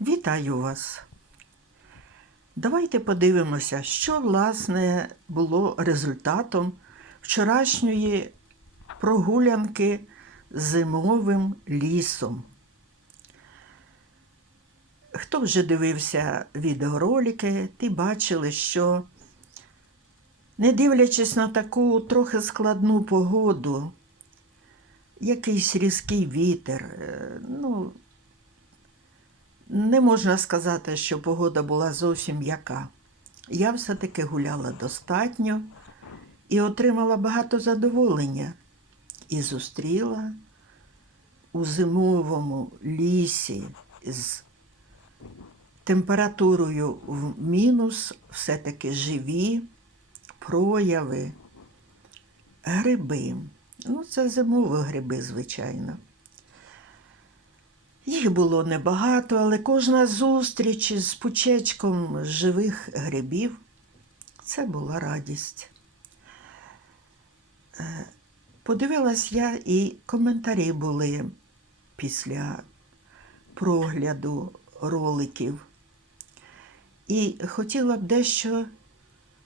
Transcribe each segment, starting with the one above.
Вітаю вас! Давайте подивимося, що власне було результатом вчорашньої прогулянки зимовим лісом. Хто вже дивився відеоролики, ті бачили, що не дивлячись на таку трохи складну погоду, якийсь різкий вітер, е, ну, не можна сказати, що погода була зовсім м'яка. Я все-таки гуляла достатньо і отримала багато задоволення. І зустріла у зимовому лісі з температурою в мінус все-таки живі прояви, гриби. Ну, це зимові гриби, звичайно. Їх було небагато, але кожна зустріч з пучечком живих грибів це була радість. Е, Подивилась я і коментарі були після прогляду роликів. І хотіла б дещо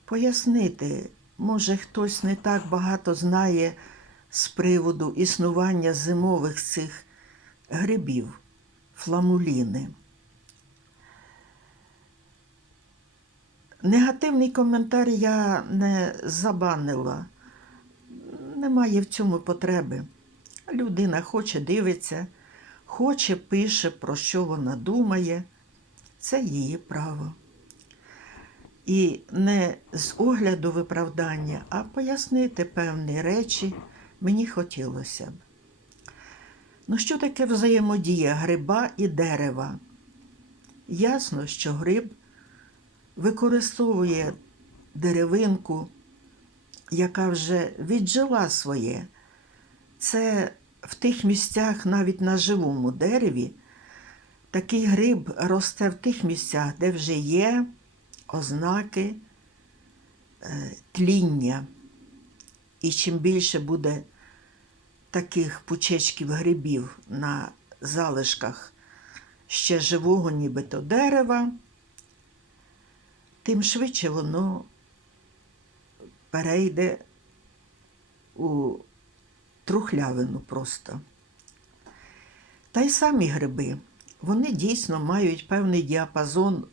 пояснити. Може, хтось не так багато знає з приводу існування зимових цих грибів, фламуліни. Негативний коментар я не забанила. Немає в цьому потреби. Людина хоче дивиться, хоче пише, про що вона думає. Це її право. І не з огляду виправдання, а пояснити певні речі мені хотілося б. Ну, що таке взаємодія гриба і дерева? Ясно, що гриб використовує деревинку, яка вже віджила своє. Це в тих місцях, навіть на живому дереві, такий гриб росте в тих місцях, де вже є ознаки е, тління. І чим більше буде таких пучечків грибів на залишках ще живого нібито дерева, тим швидше воно перейде у трухлявину просто. Та й самі гриби, вони дійсно мають певний діапазон